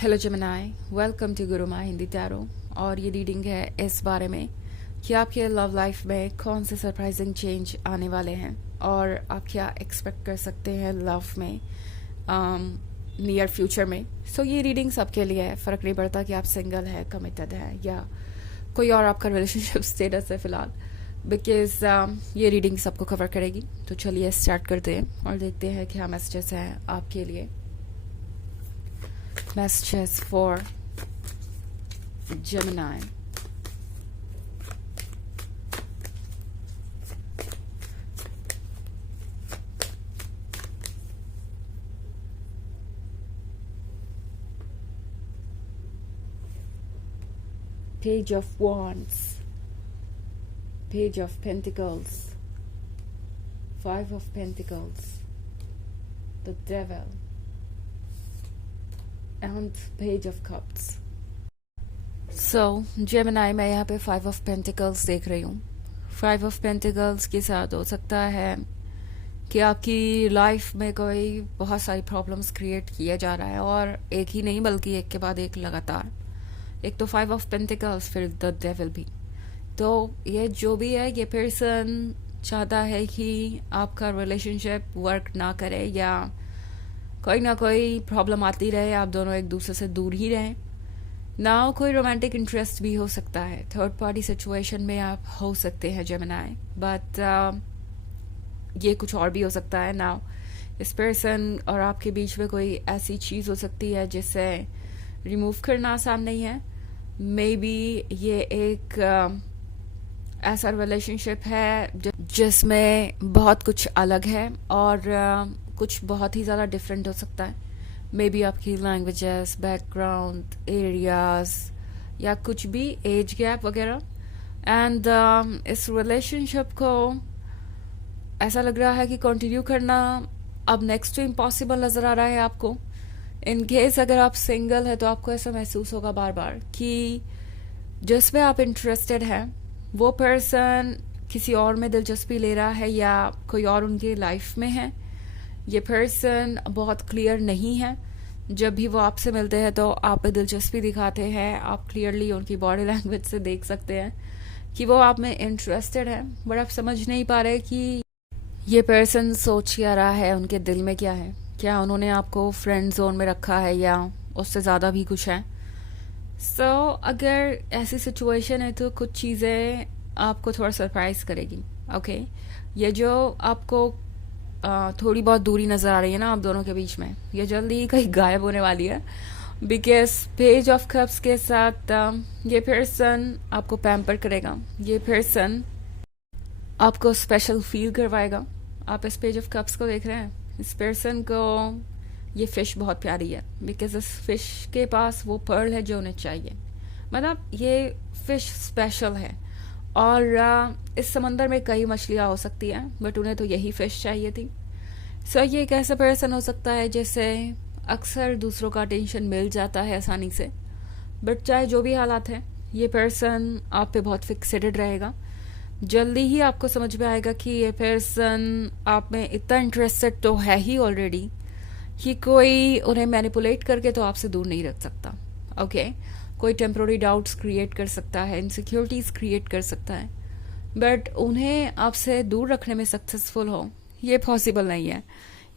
Hello Gemini, welcome to गुरु माँ Hindi tarot. और ये रीडिंग है इस बारे में कि आपके लव लाइफ में कौन से सरप्राइजिंग चेंज आने वाले हैं और आप क्या एक्सपेक्ट कर सकते हैं लव में नियर फ्यूचर में। सो ये रीडिंग सबके लिए है, फ़र्क नहीं पड़ता कि आप सिंगल है, कमिटेड है या कोई और आपका रिलेशनशिप स्टेटस है फ़िलहाल, बिकॉज ये रीडिंग सबको कवर करेगी। तो चलिए स्टार्ट करते हैं और देखते हैं क्या मैसेजेस हैं आपके लिए। Messages for Gemini. Page of Wands, Page of Pentacles, Five of Pentacles, the Devil, and Page of Cups. So, Gemini, मैं यहाँ पे Five of Pentacles देख रही हूँ। Five of Pentacles के साथ हो सकता है कि आपकी लाइफ में कोई बहुत सारी प्रॉब्लम्स क्रिएट किया जा रहा है, और एक ही नहीं बल्कि एक के बाद एक लगातार। एक तो Five of Pentacles, फिर द डेविल भी। तो ये जो भी है, ये पर्सन चाहता है कि आपका रिलेशनशिप वर्क ना करे या कोई ना कोई प्रॉब्लम आती रहे, आप दोनों एक दूसरे से दूर ही रहें। ना कोई रोमांटिक इंटरेस्ट भी हो सकता है, थर्ड पार्टी सिचुएशन में आप हो सकते हैं जेमिनाई, बट ये कुछ और भी हो सकता है। ना इस पर्सन और आपके बीच में कोई ऐसी चीज़ हो सकती है जिससे रिमूव करना आसान नहीं है। मे बी ये एक ऐसा रिलेशनशिप है जिसमें बहुत कुछ अलग है और कुछ बहुत ही ज़्यादा डिफरेंट हो सकता है। मे बी आपकी लैंग्वेजेस, बैकग्राउंड, एरियाज या कुछ भी, एज गैप वगैरह। एंड इस रिलेशनशिप को ऐसा लग रहा है कि कंटिन्यू करना अब नेक्स्ट टू इम्पॉसिबल नज़र आ रहा है आपको। इन केस अगर आप सिंगल है तो आपको ऐसा महसूस होगा बार बार कि जिसमें आप इंटरेस्टेड हैं वो पर्सन किसी और में दिलचस्पी ले रहा है या कोई और उनकी लाइफ में है। ये पर्सन बहुत क्लियर नहीं है। जब भी वो आपसे मिलते हैं तो आप पे दिलचस्पी दिखाते हैं, आप क्लियरली उनकी बॉडी लैंग्वेज से देख सकते हैं कि वो आप में इंटरेस्टेड है, बट आप समझ नहीं पा रहे कि ये पर्सन सोच क्या रहा है, उनके दिल में क्या है। क्या उन्होंने आपको फ्रेंड जोन में रखा है या उससे ज़्यादा भी कुछ है। सो अगर ऐसी सिचुएशन है तो कुछ चीज़ें आपको थोड़ा सरप्राइज करेगी। ओके, ये जो आपको थोड़ी बहुत दूरी नज़र आ रही है ना आप दोनों के बीच में, ये जल्दी ही कहीं गायब होने वाली है। बिकॉज पेज ऑफ कप्स के साथ ये पर्सन आपको पैम्पर करेगा, ये पर्सन आपको स्पेशल फील करवाएगा। आप इस पेज ऑफ कप्स को देख रहे हैं, इस पर्सन को ये फिश बहुत प्यारी है, बिकॉज इस फिश के पास वो पर्ल है जो उन्हें चाहिए। मतलब ये फिश स्पेशल है, और इस समंदर में कई मछलियाँ हो सकती हैं, बट उन्हें तो यही फिश चाहिए थी। सो ये एक ऐसा पर्सन हो सकता है जिसे अक्सर दूसरों का अटेंशन मिल जाता है आसानी से, बट चाहे जो भी हालात हैं ये पर्सन आप पे बहुत फिक्सेटेड रहेगा। जल्दी ही आपको समझ में आएगा कि ये पर्सन आप में इतना इंटरेस्टेड तो है ही ऑलरेडी कि कोई उन्हें मैनिपुलेट करके तो आपसे दूर नहीं रख सकता। ओके, कोई टेम्प्रोरी डाउट्स क्रिएट कर सकता है, इनसिक्योरिटीज़ क्रिएट कर सकता है, बट उन्हें आपसे दूर रखने में सक्सेसफुल हो ये पॉसिबल नहीं है।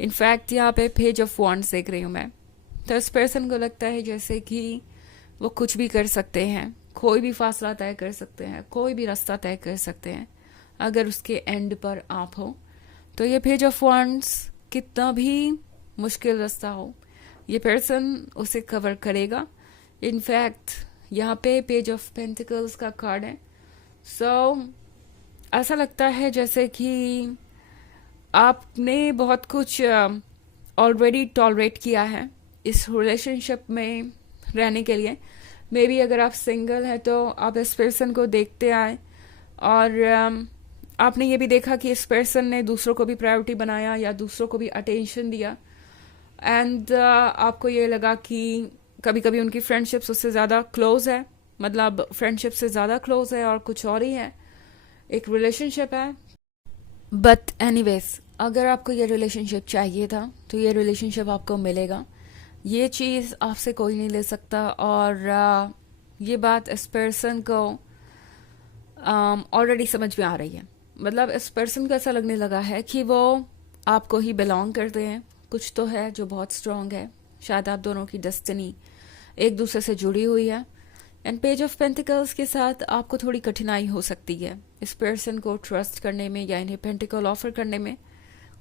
इनफैक्ट यहाँ पे पेज ऑफ वॉन्ड्स देख रही हूँ मैं, तो इस पर्सन को लगता है जैसे कि वो कुछ भी कर सकते हैं, कोई भी फासला तय कर सकते हैं, कोई भी रास्ता तय कर सकते हैं अगर उसके एंड पर आप हो। तो ये पेज ऑफ वॉन्ड्स कितना भी मुश्किल रास्ता हो, ये पर्सन उसे कवर करेगा। इनफैक्ट यहाँ पे पेज ऑफ पेंटिकल्स का कार्ड है। सो ऐसा लगता है जैसे कि आपने बहुत कुछ ऑलरेडी टॉलरेट किया है इस रिलेशनशिप में रहने के लिए। मे बी अगर आप सिंगल हैं तो आप इस पर्सन को देखते आए, और आपने ये भी देखा कि इस पर्सन ने दूसरों को भी प्रायोरिटी बनाया या दूसरों को भी अटेंशन दिया। एंड आपको ये लगा कि कभी कभी उनकी फ्रेंडशिप्स उससे ज़्यादा क्लोज है, मतलब फ्रेंडशिप से ज़्यादा क्लोज है और कुछ और ही है, एक रिलेशनशिप है। बट एनीवेज, अगर आपको ये रिलेशनशिप चाहिए था तो ये रिलेशनशिप आपको मिलेगा। ये चीज़ आपसे कोई नहीं ले सकता। और ये बात इस पर्सन को ऑलरेडी समझ में आ रही है। मतलब इस पर्सन को ऐसा लगने लगा है कि वो आपको ही बिलोंग करते हैं। कुछ तो है जो बहुत स्ट्रांग है। शायद आप दोनों की डेस्टिनी एक दूसरे से जुड़ी हुई है। एंड पेज ऑफ पेंटिकल्स के साथ आपको थोड़ी कठिनाई हो सकती है इस पर्सन को ट्रस्ट करने में या इन्हें पेंटिकल ऑफर करने में।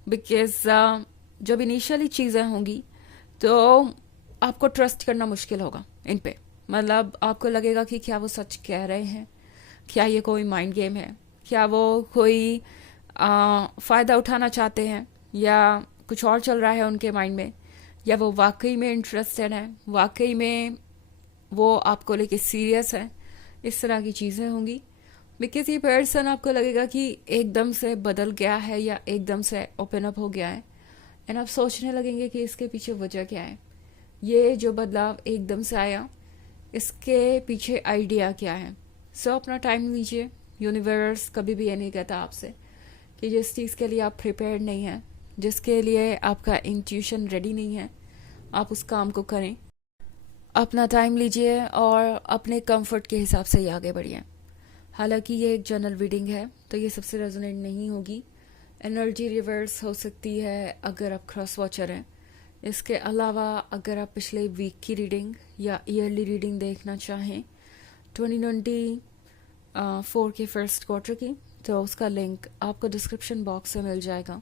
बिकॉज जब इनिशियली चीज़ें होंगी तो आपको ट्रस्ट करना मुश्किल होगा इन पे। मतलब आपको लगेगा कि क्या वो सच कह रहे हैं, क्या ये कोई माइंड गेम है, क्या वो कोई फ़ायदा उठाना चाहते हैं, या कुछ और चल रहा है उनके माइंड में, या वो वाकई में इंटरेस्टेड है, वाकई में वो आपको लेके सीरियस है। इस तरह की चीज़ें होंगी। बिकॉज ये पर्सन आपको लगेगा कि एकदम से बदल गया है या एकदम से ओपन अप हो गया है। एंड आप सोचने लगेंगे कि इसके पीछे वजह क्या है, ये जो बदलाव एकदम से आया इसके पीछे आइडिया क्या है। सो अपना टाइम लीजिए। यूनिवर्स कभी भी ये नहीं कहता आपसे कि जिस चीज़ के लिए आप प्रिपेयर्ड नहीं हैं, जिसके लिए आपका इंट्यूशन रेडी नहीं है, आप उस काम को करें। अपना टाइम लीजिए और अपने कंफर्ट के हिसाब से ही आगे बढ़िए। हालांकि ये एक जनरल रीडिंग है तो ये सबसे रेजोनेट नहीं होगी। एनर्जी रिवर्स हो सकती है अगर आप क्रॉस वॉचर हैं। इसके अलावा अगर आप पिछले वीक की रीडिंग या ईयरली रीडिंग देखना चाहें 2024 के फर्स्ट क्वार्टर की, तो उसका लिंक आपको डिस्क्रिप्शन बॉक्स में मिल जाएगा।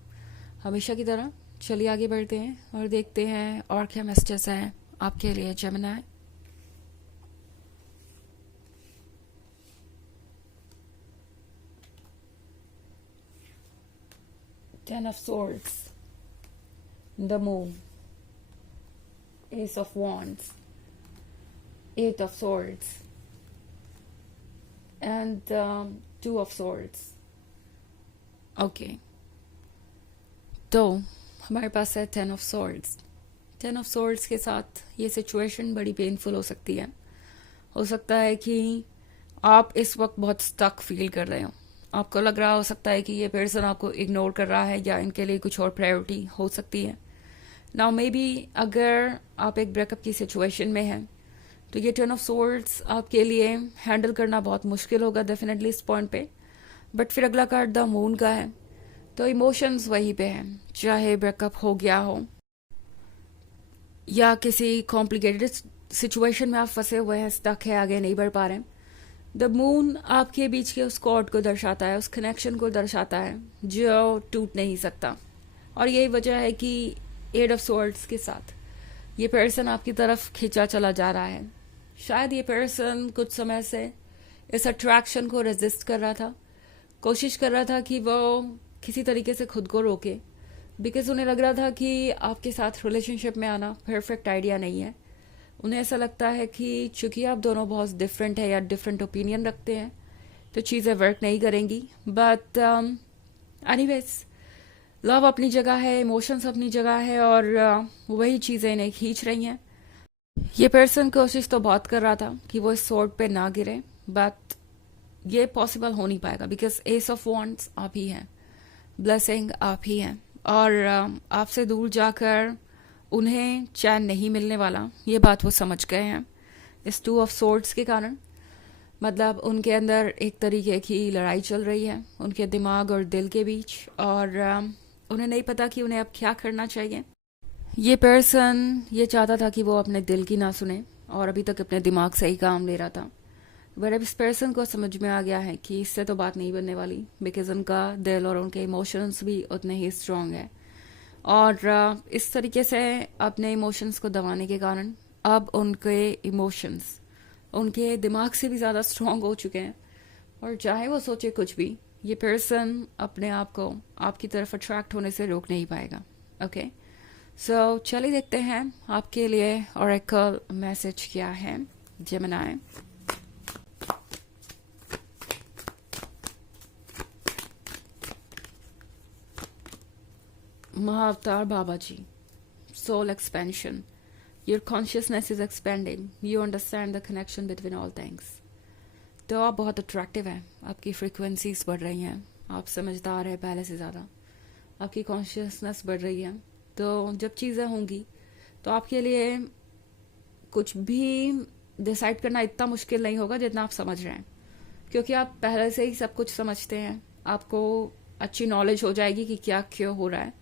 हमेशा की तरह चलिए आगे बढ़ते हैं और देखते हैं और क्या मैसेजेस हैं आपके लिए Gemini. Ten of Swords, the Moon, Ace of Wands, Eight of Swords, and Two of Swords. Okay. तो हमारे पास है ten of swords. Ten of swords के साथ ये सिचुएशन बड़ी पेनफुल हो सकती है। हो सकता है कि आप इस वक्त बहुत स्टक फील कर रहे हो। आपको लग रहा हो सकता है कि ये पर्सन आपको इग्नोर कर रहा है या इनके लिए कुछ और प्रायोरिटी हो सकती है। नाउ मे बी अगर आप एक ब्रेकअप की सिचुएशन में हैं तो ये टेन ऑफ सॉर्ड्स आपके लिए हैंडल करना बहुत मुश्किल होगा डेफिनेटली इस पॉइंट पे। बट फिर अगला कार्ड द मून का है, तो इमोशंस वहीं पे हैं। चाहे ब्रेकअप हो गया हो या किसी कॉम्प्लिकेटेड सिचुएशन में आप फंसे हुए हैं, स्टक है, आगे नहीं बढ़ पा रहे हैं, द मून आपके बीच के उस कॉर्ड को दर्शाता है, उस कनेक्शन को दर्शाता है जो टूट नहीं सकता। और यही वजह है कि एट ऑफ सॉर्ड्स के साथ ये पर्सन आपकी तरफ खिंचा चला जा रहा है। शायद ये पर्सन कुछ समय से इस अट्रैक्शन को रेजिस्ट कर रहा था, कोशिश कर रहा था कि वो किसी तरीके से खुद को रोके। बिकॉज उन्हें लग रहा था कि आपके साथ रिलेशनशिप में आना परफेक्ट आइडिया नहीं है। उन्हें ऐसा लगता है कि चूंकि आप दोनों बहुत डिफरेंट है या डिफरेंट ओपिनियन रखते हैं तो चीज़ें वर्क नहीं करेंगी। बट एनीवेज, लव अपनी जगह है, इमोशंस अपनी जगह है, और वही चीज़ें इन्हें खींच रही हैं। ये पर्सन कोशिश तो बहुत कर रहा था कि वो इस सोर्ड पे ना गिरे, बट ये पॉसिबल हो नहीं पाएगा बिकॉज एस ऑफ वॉन्ड्स आप ही हैं, ब्लेसिंग आप ही हैं, और आपसे दूर जाकर उन्हें चैन नहीं मिलने वाला, ये बात वो समझ गए हैं इस टू ऑफ सोर्ड्स के कारण। मतलब उनके अंदर एक तरीके की लड़ाई चल रही है उनके दिमाग और दिल के बीच, और उन्हें नहीं पता कि उन्हें अब क्या करना चाहिए। ये पर्सन ये चाहता था कि वो अपने दिल की ना सुने और अभी तक अपने दिमाग से ही काम ले रहा था। बट अब इस पर्सन को समझ में आ गया है कि इससे तो बात नहीं बनने वाली, बिकॉज उनका दिल और उनके इमोशंस भी उतने ही स्ट्रांग है। और इस तरीके से अपने इमोशंस को दबाने के कारण अब उनके इमोशंस उनके दिमाग से भी ज़्यादा स्ट्रांग हो चुके हैं, और चाहे वो सोचे कुछ भी, ये पर्सन अपने आप को आपकी तरफ अट्रैक्ट होने से रोक नहीं पाएगा। ओके, सो चलिए देखते हैं आपके लिए ऑरेकल मैसेज क्या है Gemini. Mahavatar Baba ji, soul expansion. Your consciousness is expanding. You understand the connection between all things. तो आप बहुत अट्रैक्टिव हैं, आपकी फ्रीक्वेंसीज बढ़ रही हैं, आप समझदार हैं पहले से ज़्यादा, आपकी कॉन्शियसनेस बढ़ रही है। तो जब चीज़ें होंगी तो आपके लिए कुछ भी डिसाइड करना इतना मुश्किल नहीं होगा जितना आप समझ रहे हैं, क्योंकि आप पहले से ही सब कुछ समझते हैं। आपको अच्छी नॉलेज हो जाएगी कि क्या क्यों हो रहा है।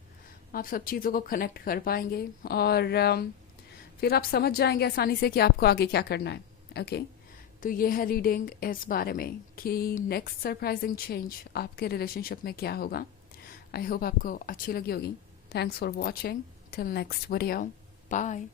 आप सब चीज़ों को कनेक्ट कर पाएंगे और फिर आप समझ जाएंगे आसानी से कि आपको आगे क्या करना है। ओके, तो ये है रीडिंग इस बारे में कि नेक्स्ट सरप्राइजिंग चेंज आपके रिलेशनशिप में क्या होगा। आई होप आपको अच्छी लगी होगी। Thanks for watching. Till next video, bye.